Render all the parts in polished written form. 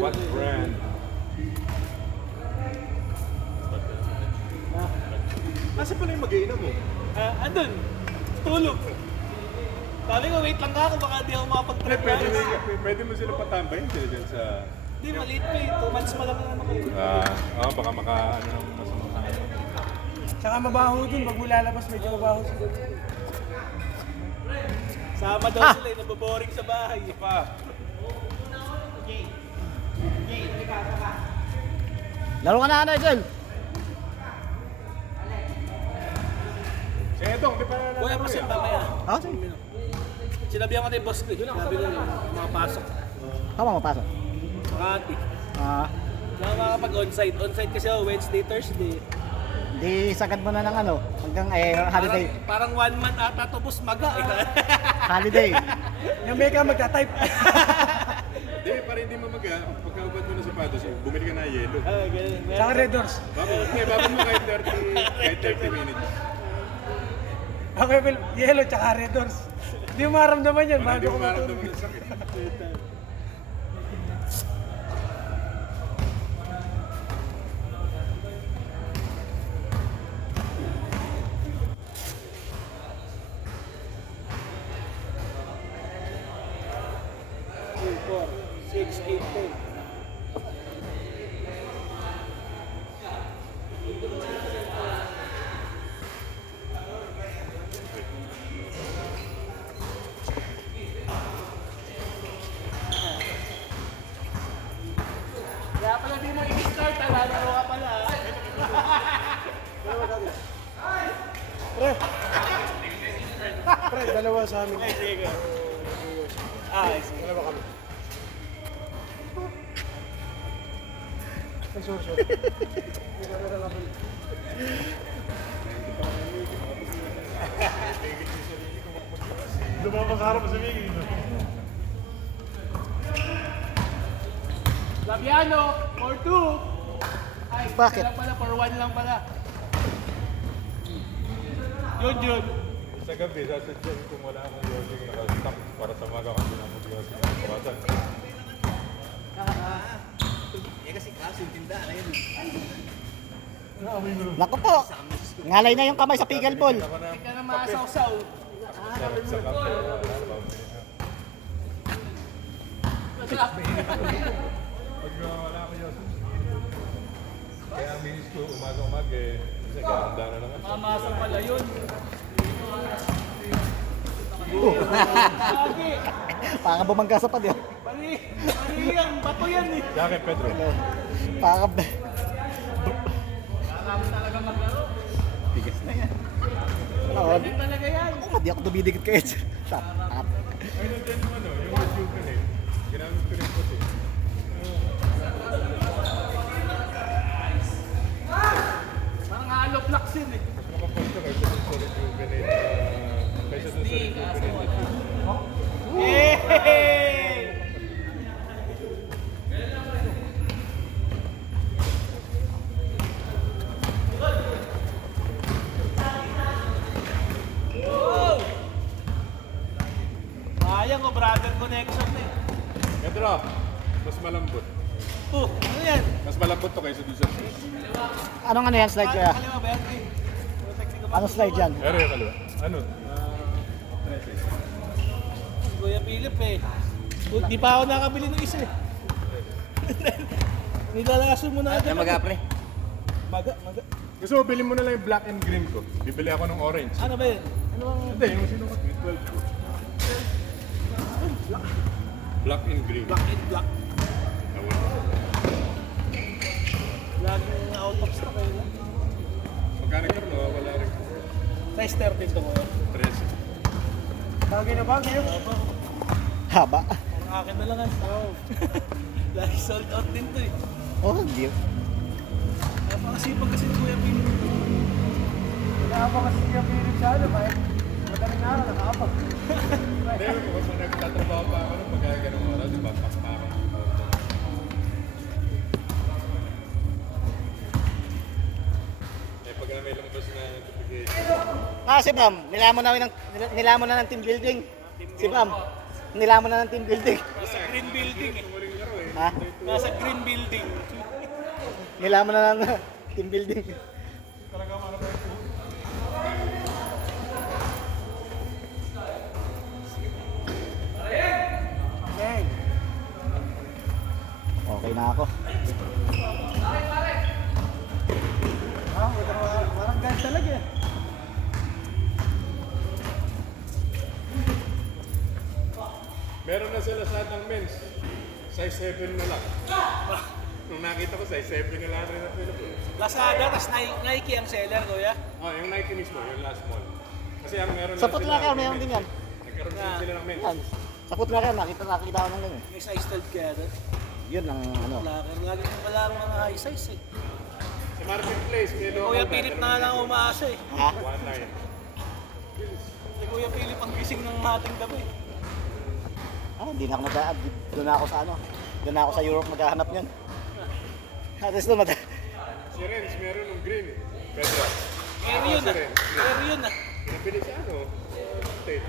What brand? Nasa pala yung mag-iinom mo? Andun. Tulog. Sabi ko, wait lang ako, baka di ako makapag-trip. Pwede mo sila patambahin sila dyan sa... Hindi, maliit pa eh. 2 months pa lang naman ako. Baka maka, ano nang masama. Tsaka mabaho dun, pag lalabas medyo mabaho sila. Sama daw sila eh, nababoring sa bahay. Pa. Laro ka na, Nigel. Si Edong, di pa na Kuya, pasin mamaya. Ah, sige. Sinabihan ko na yung boss ko eh. Sabi ko, makapasok. Tama, mapasok. Makati. Ah, Wala makapag-onsite. Onsite kasi ako Wednesday, Thursday. di sagad mo na ng ano, hanggang holiday. Parang 1 month ata to boss maga eh. Holiday. Yung mega magta-type. Hindi, para hindi mo pagkaubad mo ng sapatos, bumili ka na yellow. Ganun. Tsaka Red Doors. Babon mo kahit 30 minutes. Okay, well, yellow tsaka Red Doors. Hindi mo maramdaman yan Para bago hindi ko mo maramdaman matulog. ng sakit. Two, 4, 6, 8, 10. Kaya pala di mo i-start, lalaro ka pala. Pre, dalawa sa amin. Ay, sige. Ay, sige. Dalawa kami. Ay, sorry. Lumabas sa Miggy. Labiano, for 2. Ay, Bakit? lang pala, for 1 lang pala. Yun. Sa gabi, sasadyan kung wala akong yosing nakastock para sa maga kasi na mag-yosing na kawasan. Naku po. Ngalay na yung kamay sa pickleball. Hindi ka na masaw-saw. Sa kape, pag wala akong yosing. Kaya ang minis ko, umaga kasi ganda na naman. Mamasang pala yun. Lagi. Parang bumangga sa pad yun. Mali yan, bato yan eh. Sa akin, Pedro. Parang... Kailangan talaga maglaro. Bigas na yan. Ano, Ganyan talaga yan. di ako dumidikit kay Edge. Shut up. Ay, nandiyan yung yung rejuvenate. Ginamit ko rin po ito. Parang hollow blocks yun eh. Mas makapost ko kaysa dun sa rejuvenate. Kaysa dun sa rejuvenate. Yay! Wow! Sayang ko, brother connection na eh. Pedro, mas malambot. Ano yan? Mas malambot to kaysa dun sa Anong ano yan, slide kaya? Kaliwa ba yan? Protect ka ba? Ano slide yan? Pero yung kaliwa. Ano? Kuya Philip eh. Di pa ako nakabili ng isa eh. Nilalaso mo na agad. pre. Maga. Gusto mo, bilhin mo na lang yung black and green ko. Bibili ako ng orange. Ano ba yun? Ano bang... Hindi, yung sinukat ko, 12 ko. Black and green. Black and black. Nawala. Laging out of stock kayo lang. Magkano ka rin, nawawala rin. Size 13 to ko. 13. Bagay na bagay. Haba. Ang akin na lang ah. Oo. Lagi sold out din to eh. Oh, hindi. Napakasipag kasi ni Kuya Philip. Wala pa kasi siya pilit sa ano, kahit madaling araw, nakakapag. Hindi, kung nagtatrabaho pa ako nung magaganong oras, di ba? Pakpakan. Eh, pag na may lumabas na notification. Si Bam, nilamon na ng team building. Si Bam, nilamon na ng team building. Sa green building eh. Muling laro eh. Ha? Nasa green building. Nilaman na lang na team building. Talaga ano ba ito? Okay. Okay na ako. Parang guys talaga eh. Meron na sila sa lahat ng men's. Size 7 na lang. Nung nakita ko, size 7 na lang rin ang Philippines. Lazada, tas Nike ang seller, kuya. Oh, yung Nike mismo, yung last mall. Kasi ang meron Sa na Foot sila. Locker, mayroon din yan. Nagkaroon din sila ng men's. Yan. Sa Foot Locker, nakita ko ng ganun. May size 12 kaya doon. Yun ang ano. Locker, lagi nang wala ang mga high size eh. Sa marketplace, may local Kuya na, Philip dalawang na lang libo. umaasa eh. Ha? 1.9. Si Kuya Philip ang gising ng mating gabi. Hindi na ako doon na ako sa ano. Doon na ako sa Europe maghahanap niyan. At least doon Si Renz, meron ng green. Pedro. Pero yun ah. Pero yun ah. Pinapili siya ano? State.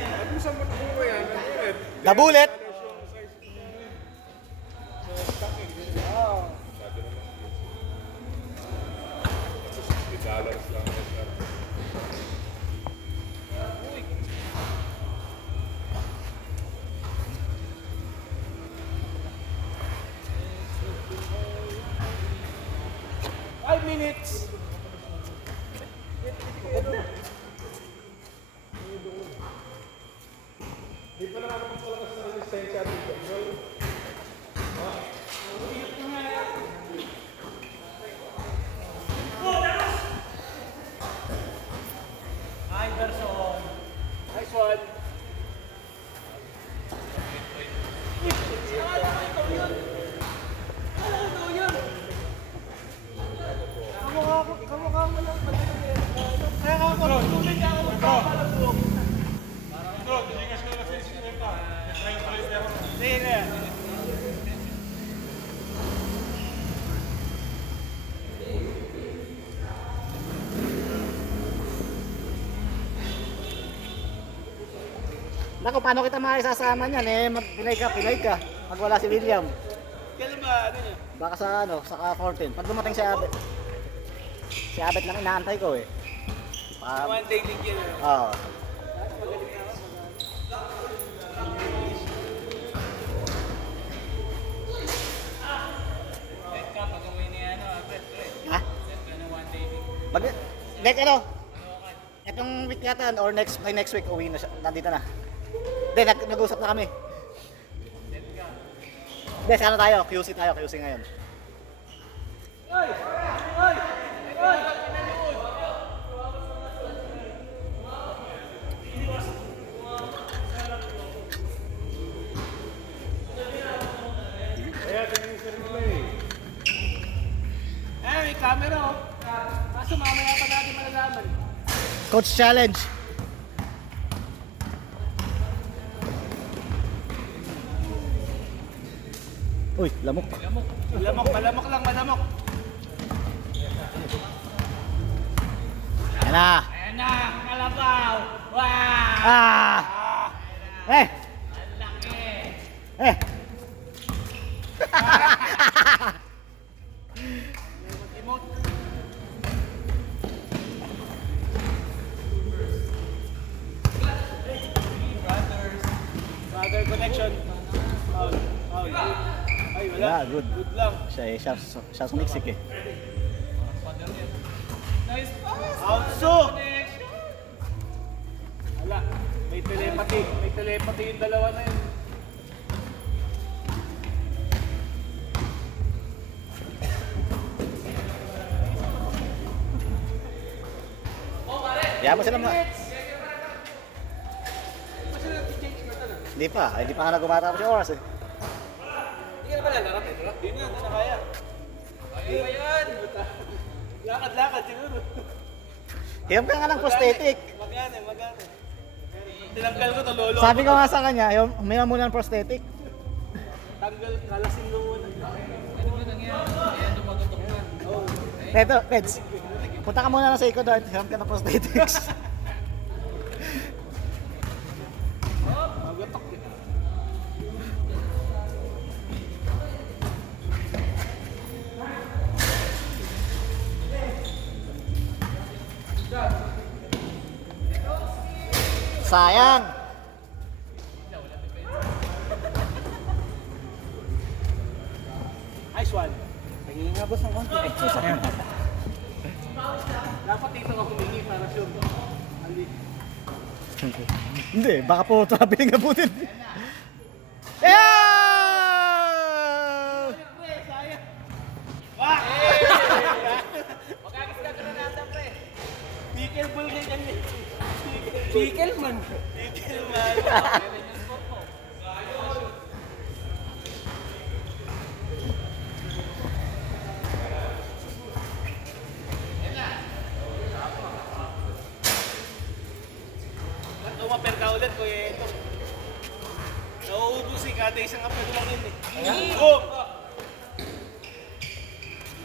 At kung saan matbuo yan, ang ulit. The bullet! $60 lang. Five minutes. Di pa naman ako palakas na resistensya dito. Iverson. Nice one. Kamukha mo lang. Kaya nga ako, tuloy ka ako magpapalabog. Bro, dinigas ko na sa system pa. Try to play there. Sige. Naku, paano kita makisasama niyan eh? Pinay ka. Pag wala si William. Kailan ba ano niya? Baka sa ano, sa 14. Pag dumating si Abet. Si Abet lang inaantay ko eh. One day league yan. Oo. Ha? Mag next ano? Itong week yata or by next week uwi na siya. Nandito na. Hindi, nag-usap na kami. Hindi, ano tayo? QC ngayon. Oy! Oy! Oy! Kaya tingin sa replay. May camera oh. Kaso mamaya pa natin malalaman. Coach challenge. Uy, lamok. Malamok lang, malamok. Yan na. Ayan na, kalabaw. Wow! Ah! Eh! Eh! Emote. Brother connection. Foul. Ay, wala. Yeah, good. Good lang. Siya sumiksik eh. Nice pass. Also. Wala. May telepathy. May telepathy yung dalawa na yun. Kaya mo sila Hindi pa nga nagumata pa si oras eh. Hindi ka na ba lalarap? Hindi na kaya. Kaya ba yan? Lakad-lakad siguro. Hiyam ka nga ng prosthetic. Magana. Tinanggal ko to, lolo. Sabi ko nga sa kanya, huminga muna ng prosthetic. Tanggal, kalasin mo muna. Ano ba nangyari? Ayan, dumagotok na. Oh. Eto, Peds. Punta ka muna sa Eco Dart, hiyam ka ng prosthetics. Magotok. sayang. Nice one. Tingin nga boss ng konti. Sayang. Dapat dito ka humingi para sure. Ali. Hindi, baka po ito nabiling abutin. Yeah! Pickleball kay kanina. Pickelman. Pickelman. Umaper ka ulit, Kuya Eto. Nauubos eh, kada isang apel lang yun eh. Boom!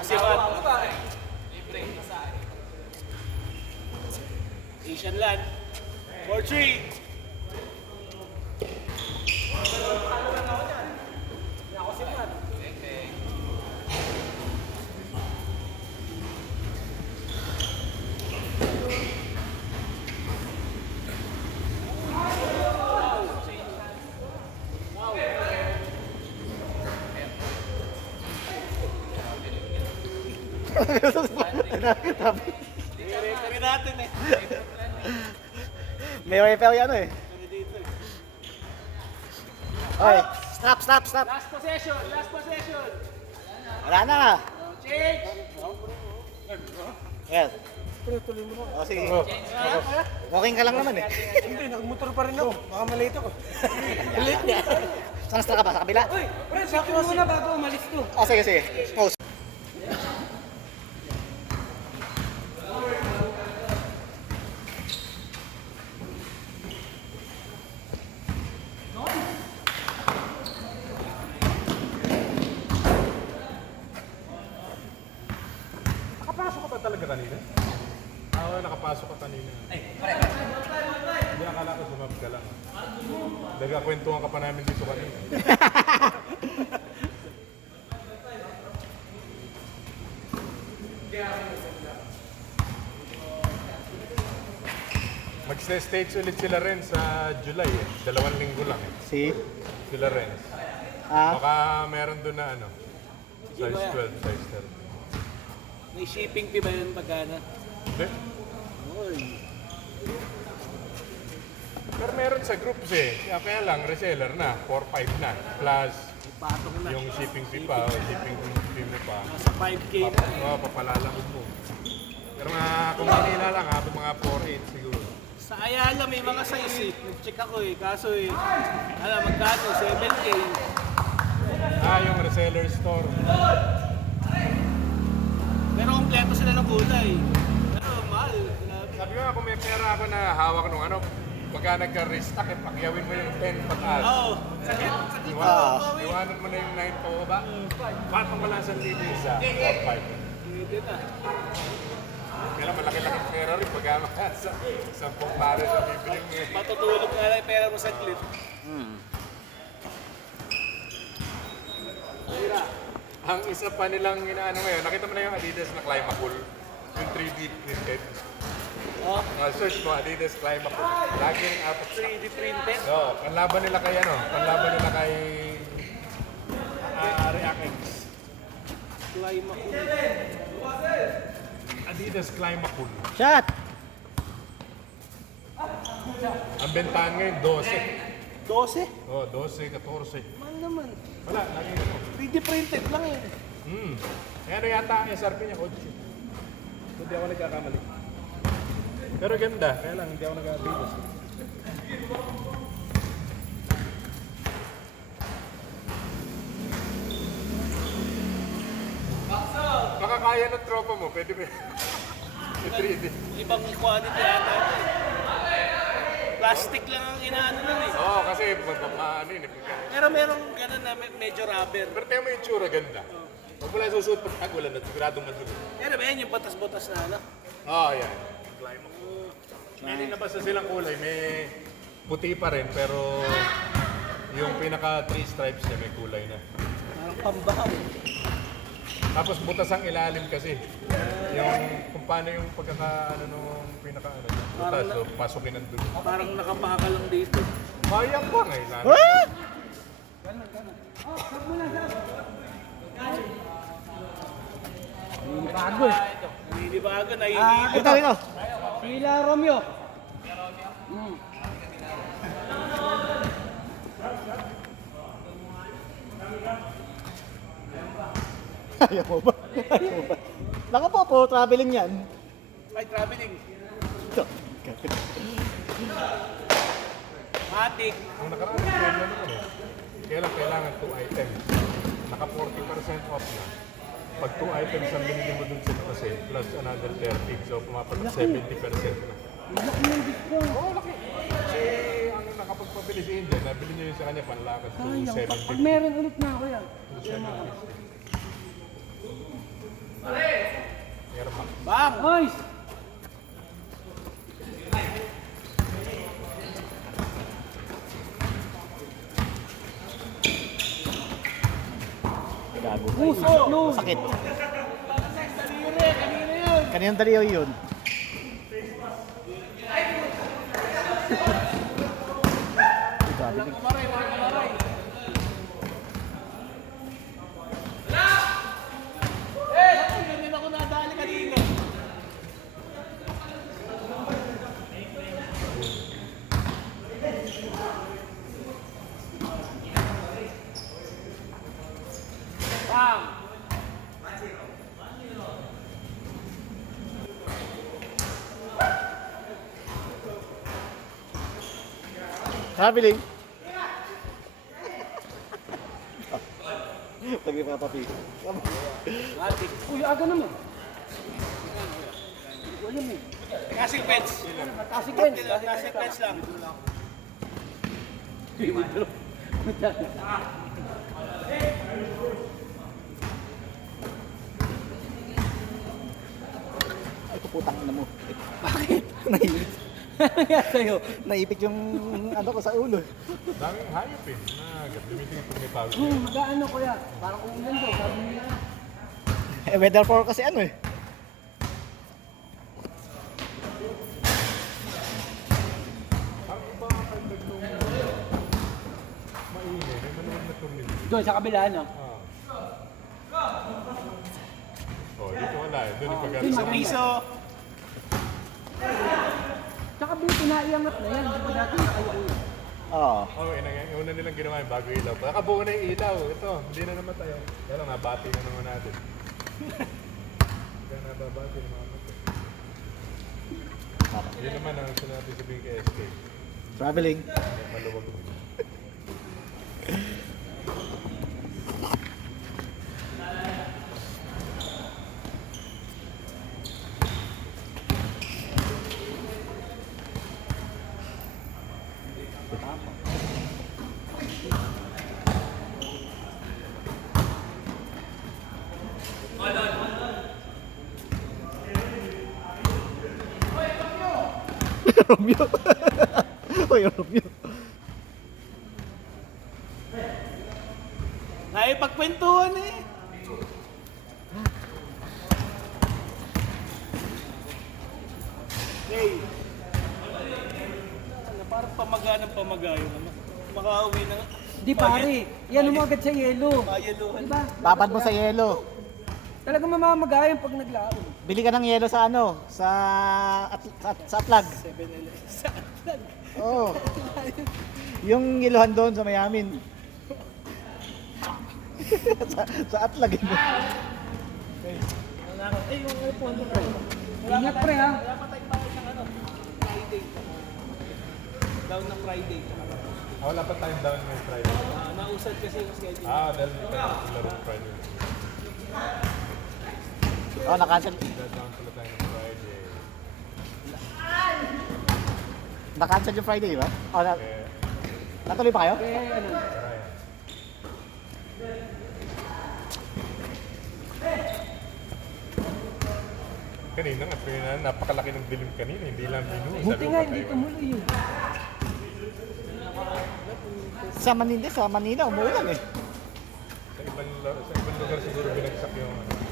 Kasi ba? Libre, masahe. Asian land. 4-3. Referee natin eh. May wifi yan eh. Dito eh. Oy, stop. Last possession, last possession. Wala na. Change. Yes. Tuloy mo na. O sige. Walking ka lang naman eh. Hindi, nagmotor pa rin ako. Baka malate ako. Late niya. Saan ka ba? Sa kabila? Uy, pre, sakto mo muna bago umalis to. Ah, sige. Pause. Nakapasok ka ba talaga kanina? Oo, nakapasok ka kanina. Hindi, akala ko sumab ka lang. Nagkakwentuhan ka pa namin dito kanina. Mag-stage ulit sila rin sa July eh. 2 linggo lang eh. Si? Sila rin. Ah? Baka meron doon na ano. Size 12, size 13. May shipping fee ba yun pagkana? Hindi. Uy. Pero meron sa groups eh. Kaya lang, reseller na. 4-5 na. Plus Patong na. yung shipping fee pa. O shipping fee mo pa. Nasa 5K na. Papalalakot mo. Pero nga, kung kanina lang, habang mga 4-8 siguro. Sa Ayala may mga size eh. Nag-check ako eh. Kaso eh, alam magkano, 7K. Yung reseller store. Pero kompleto sila ng kulay. Pero mahal. Grabe. Sabi ko nga, kung may pera ako na hawak nung ano, pagka nagka-restock, pakyawin mo yung 10 pataas. Oo. Sakit. Sakit. Iwanan mo na yung 9 pa ba? Patong mo lang sa libo isa. 4-5. Pwede na. Kailan malaki-laki pera rin pagka sa 10 pare sa bibili mo. Matutulog nga lang yung pera mo sa clip. Tira. Ang isa pa nilang inaano ngayon, nakita mo na yung Adidas na Climacool. Yung 3D printed. Oh. Search mo, Adidas Climacool. Laging up. 3D printed. Panlaban nila kay ano? Panlaban nila kay React X. Climacool. Adidas Climacool. Shot! Ang bentahan ngayon, 12. 12? 12, 14. Mahal naman. Wala, lagi ano. 3D printed lang yun. Eh, ano yata ang SRP niya, 8. Hindi ako nagkakamali. Pero ganda, kaya lang hindi ako nag-Adidas. Baka kaya ng tropa mo, pwede ba? Yung 3D. Ibang quality ata ito eh. Plastic lang ang inaano nun eh. Oo, kasi ano yun. Pero merong ganun na medyo rubber. Pero tingnan mo yung tsura, ganda. Huwag mo lang susuot pag tagulan at siguradong madulo. Pero ba yun yung batas-batas na ano? Yan. May linabas na silang kulay. May puti pa rin, pero yung pinaka 3 stripes niya may kulay na. Parang pambahaw. Tapos butas ang ilalim kasi. Yung kung paano yung pagkaka ano nung pinaka ano, butas, so pasukin ang dulo. Parang nakapaka lang dito. Kaya pa nga ilalim. Ah! Bago eh. Naninibago, Ah, naiinip. Ito, ito. Sila Romeo. Ayaw mo ba? Ayaw mo ba? Naku po, traveling yan. Ay, traveling. Ito. Matik. Ang nakaraan ng trend na naman eh. Kailan kailangan 2 items. Naka 40% off na. Pag 2 items ang binili mo dun sa kasi plus another 30. So pumapalag 70% na. Laki ng discount. Oo, laki. Kasi ang nakapagpabili si India, nabili niya yun sa kanya panlakas to Sayang. Pag 750. meron ulit na ako yan. 750. Meron pa. Bang! Nice! Gago. Puso! No! Sakit. Kanina, kanina yun. Kaninang daliyo yun? Walang kumaray, walang kumaray. Eh, ganyan ako nadali kanina. Bang! Traveling. Lagi pa papi. Matik. Uy, aga naman. Wala mo. Casting pets. Consequence. Casting pets lang. Ay, puputang ina mo. Bakit? Naipit. Nangyari sa'yo. Naipit yung ano ko sa ulo. Daming hayop eh. Gamitin ito may pawis. Mag-ano ko yan. Parang ulan daw. Sabi nila. Eh, weather for kasi ano eh. Ang iba ang nagtong maingay, may manuwag na tornilyo. Doon sa kabila, no? Oh, dito wala eh. Doon yung pagkata Doon sa maganda. Piso. Tsaka buti naiangat na yan. Di ba dati nakaiulan? Oo. Oh, yung una nilang ginawa yung bago ilaw. Nakabuo na yung ilaw. Ito, hindi na naman tayo. Kaya lang, nabati na naman natin. Kaya nababati na naman natin. Yun naman ang sinabi sabihin kay SK. Traveling. Kaya maluwag ko. Romeo. Uy, Romeo. Naipagkwentuhan eh. Hey. Ano, parang pamaga yung ano. Makauwi na. Di pare. Yan mo agad sa yelo. Mayaluhan. Diba? Babad mo sa yelo. Talagang mamamagayan pag naglaon. Bili ka ng yelo sa ano? Sa Atlag. 7-Eleven. Saan? Oo. Yung yelohan doon sa Mayamin. sa Atlag. Ay, yung iPhone mo. Ingat pre ha. Wala pa tayong bakit ng ano. Friday. Down na Friday. Wala pa tayong down ng Friday. Nausad kasi yung schedule. Dahil may laro Friday. Oh, na-cancel. Down pala tayo ng Friday. Na-cancel yung Friday, ba? Oh, Eh, natuloy pa kayo? Eh, ano. tara yan. Kanina nga, napakalaki ng dilim kanina, hindi lang binuha. Buti nga hindi tumuloy yun. Sa Manila umuulan eh. Sa ibang lugar siguro binagsak yung ano.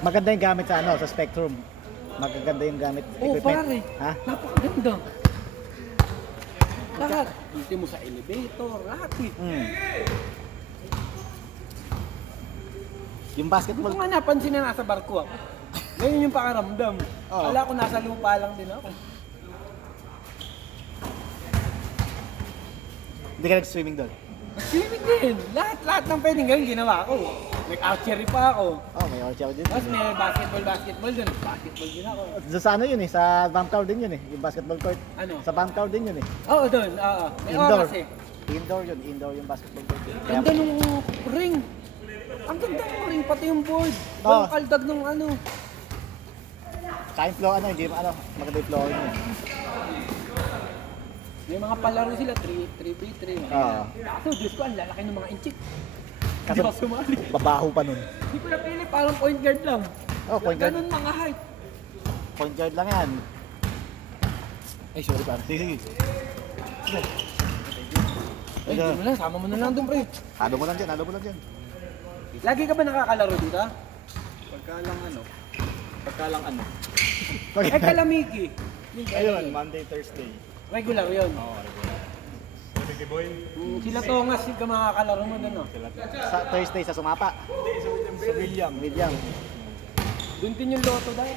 Maganda yung gamit sa ano, sa Spectrum. Magaganda yung gamit. Oo, Equipment. pare. Ha? Napakaganda. Lahat. Hindi mo sa elevator, lahat eh. Hmm. Yung basketball, Kung nga napansin na nasa barko ako. Ngayon yung pakaramdam. Oo. Kala ko nasa lupa lang din ako. hindi ka nag-swimming doon. Swimming din. Lahat ng pwedeng gawin ginawa ko. Nag-archery pa ako. Oh, may archery din. Tapos may basketball dun. Basketball din ako. Sa ano yun eh, sa Bamcow din yun eh, yung basketball court. Ano? Sa Bamcow din yun eh. Oo, dun. Oo. May Indoor. oras eh. Indoor yung basketball court. Ganda nung ring. Ang ganda ng ring, pati yung board. Oo. Walang kaldag nung ano. Kain floor ano, hindi ano, maganda yung floor yun. May mga palaro sila, 3v3. Oo. Kaso, Diyos ko, ang lalaki ng mga inchik. Kaso, Hindi ako sumali. babaho pa nun. Hindi ko napili, parang point guard lang. Oh, point guard. Ganun mga height. Point guard lang yan. Ay, sorry pa. Sige, sige. Ay, hindi mo lang, sama mo na lang doon, pre. Halo mo lang dyan. Lagi ka ba nakakalaro dito? Pagka lang ano. Eh, Kalamiki. Ayun, Monday, Thursday. Regular yun. City Boy. Sila Tongas, yung ka makakalaro mo doon, no? Sa Thursday sa Sumapa. Sa William. William. Doon din yung loto dahil.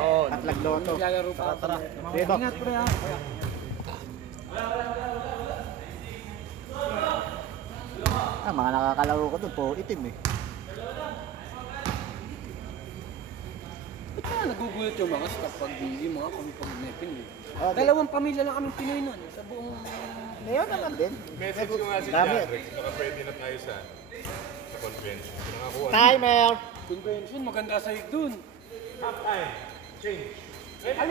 Oo. Katlag Lotto. Naglalaro pa ako. Dito. Ingat, pre, ha? Mga nakakalaro ko doon, po itim eh. Ba't kaya nagugulat yung mga staff pag busy, mga kami pag-nepin eh? Okay. Dalawang pamilya lang kami Pinoy nun, sa buong... Ngayon naman din. Message ko nga si Dami. Jarex, baka pwede na tayo sa convention. Nakakuha. Timer! Convention, maganda sa doon. Half time. Change.